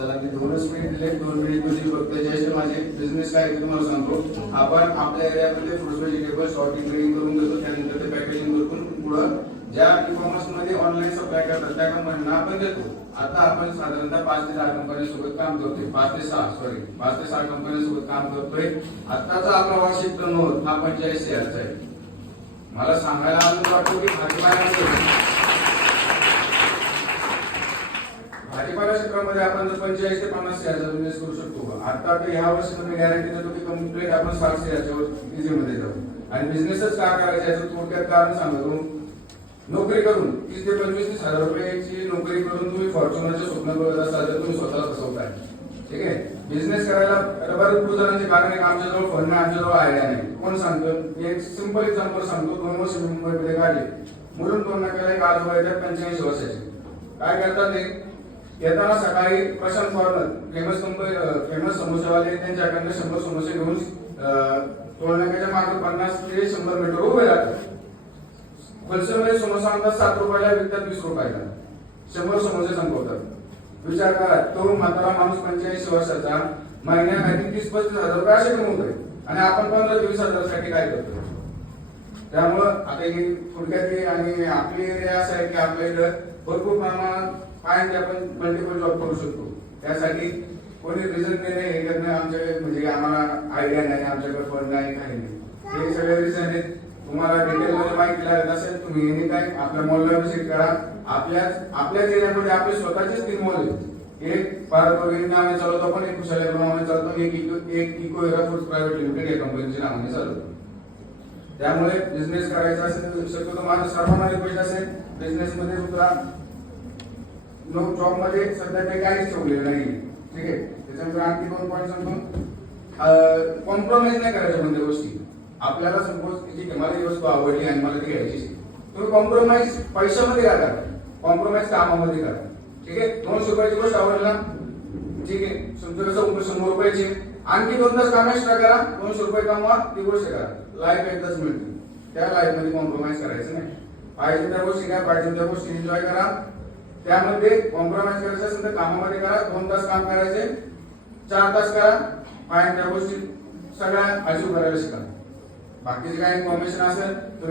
चला मी 2 मिनिट दिले, 2 मिनिट मध्ये फक्त ज्याचे माझे बिझनेस काय आहे तुम्हाला सांगतो. आपण आपल्या एरियामध्ये फ्रूट्स व्हेजिटेबल सॉर्टिंग ट्रेडिंग करून देतो, त्यानंतर ते पॅकेजिंग करून पुढं ज्या ई-कॉमर्स मध्ये ऑनलाईन सप्लाय करतात त्या कंपन्यांना आपण देतो. आता आपण साधारणतः 5 ते 6 कंपन्यांसोबत काम करतोय, 5 ते 6 कंपन्यांसोबत काम करतोय. आताचा आपला वार्षिक टर्नओव्हर हा 45 शेअरचा आहे. मला सांगायला आनंद वाटतो की भाजीपाला क्षेत्रामध्ये आपण 45 ते 50 शेअरचा बिझनेस करू शकतो. आता तर ह्या वर्षी तुम्ही गॅरंटी देतो की कम्प्लीट आपण 60 शेअरच्या इझीमध्ये जाऊ. आणि बिझनेसच का करायचा याचं थोडक्यात कारण सांगतो. नोकरी करून 30 ते 25 हजार रुपयाची नोकरी करून तुम्ही फॉर्च्युनरचे स्वप्न बघत असाल तर तुम्ही स्वतःला फसवताय. ठीक आहे. बिझनेस करायला भरपूर जणांचे कारण आहे. आमच्याजवळ फंड नाही, आमच्याजवळ आयडिया नाही. कोण सांगतो? एक सिंपल एक्झाम्पल सांगतो. 2 वर्ष मुंबईमध्ये काढले, मुलून 2 नकाला एक आज वयाच्या 85 वर्षाचे. काय करतात ते? येताना सकाळी प्रशांत कॉर्नर फेमस समोसेवाले त्यांच्याकडनं 100 समोसे घेऊन टोलनाक्याच्या मागे 50 ते 100 मीटर उभे राहतात. होलसेलमध्ये समोसा आणतात 7 रुपयाला, विकतात 20 रुपयाला. 100 समोसे संपवतात. विचार करा, तो म्हातारा माणूस 85 वर्षाचा महिन्यासाठी 30-35 हजार रुपये असे कमवतोय आणि आपण 15-20 हजारासाठी काय करतो. त्यामुळं आता ही थोडक्यात आणि आपली एरिया असं आहे की आपल्या इथं भरपूर प्रमाणात काय आपण मल्टिपल जॉब करू शकतो. त्यासाठी कोणी रिझन देणे हे करणं आमच्याकडे म्हणजे आम्हाला आयडिया नाही, आमच्याकडे फंड नाही, काही नाही. हे सगळे रिझन आहेत. तुम्हाला डिटेल मध्ये माहिती लागत असेल तुम्ही एनी टाइम आपल्या मॉलला व्हिजिट करा. आपल्याच एरियामध्ये आपले स्वतःचेच 3 मॉल आहेत. एक भारत वगैरे नावाने चालवतो आपण, एक कुशाल नावाने चालवतो, एक eco era foods private limited या कंपनीच्या नावाने चालवतो. त्यामुळे बिझनेस करायचा असेल शक्यतो माझं सर्वांना रिक्वेस्ट असेल, बिझनेस मध्ये उतरा. जॉब मध्ये सध्या काही काहीच ठेवलेलं नाही. ठीक आहे. त्याच्यानंतर आणखी 2 पॉईंट सांगतो. कॉम्प्रोमाइज नाही करायच्या कोणत्या गोष्टी. आपल्याला सपोज ठीक आहे मला ही वस्तू आवडली आणि मला ती घ्यायची, तुम्ही कॉम्प्रोमाइज पैशामध्ये करा, कॉम्प्रोमाइज कामामध्ये करा. ठीक आहे. 200 रुपयाची गोष्ट आवडला, ठीक आहे, तुमचं कसं 100 रुपयाची आणखी 2 तास काम एक्स्ट्रा करा, 200 रुपये कमवा, ती गोष्ट करा. लाईफ एकदाच मिळते, त्या लाईफ मध्ये कॉम्प्रोमाइज करायचं नाही. पाहिजे त्या गोष्टी काय पाहिजे त्या गोष्टी एन्जॉय करा. त्यामध्ये कॉम्प्रोमाइज करायचं असेल तर कामामध्ये करा. 2 तास काम करायचे, 4 तास करा. पाहिजे त्या गोष्टी सगळ्या अचीव करायला शिका. बाकीचे काही इन्फॉर्मेशन असेल तर